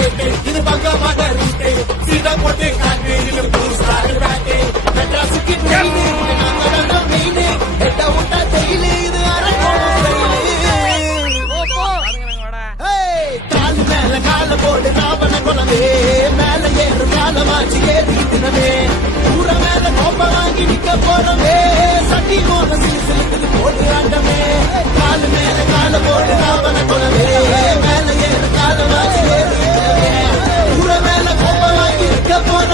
கேட்டு இது பங்கமான ரூட்டு சீதா போட்டு காட்டு இது புதுசாக பேட்டு மெட்ராஸுக்கு ட்ரெயின் நாங்க மெயின் ஹெட்ட விட்டா டெய்லி இது காலு மேல கால போடு ராவண குலமே மேல ஏறு காலமாச்சு ஏறிக்கிட்டுனமே ஊர மேல கோப்ப வாங்கி நிக்க போறமே சட்டி மோக சிலுக்குது போடு ஆண்டமே காலு மேல கால போடு ராவண குலமே மேல ஏறு காலமாச்சு ஏறிக்கிட்டுனமே ஊர மேல கோப்ப வாங்கி நிக்க போற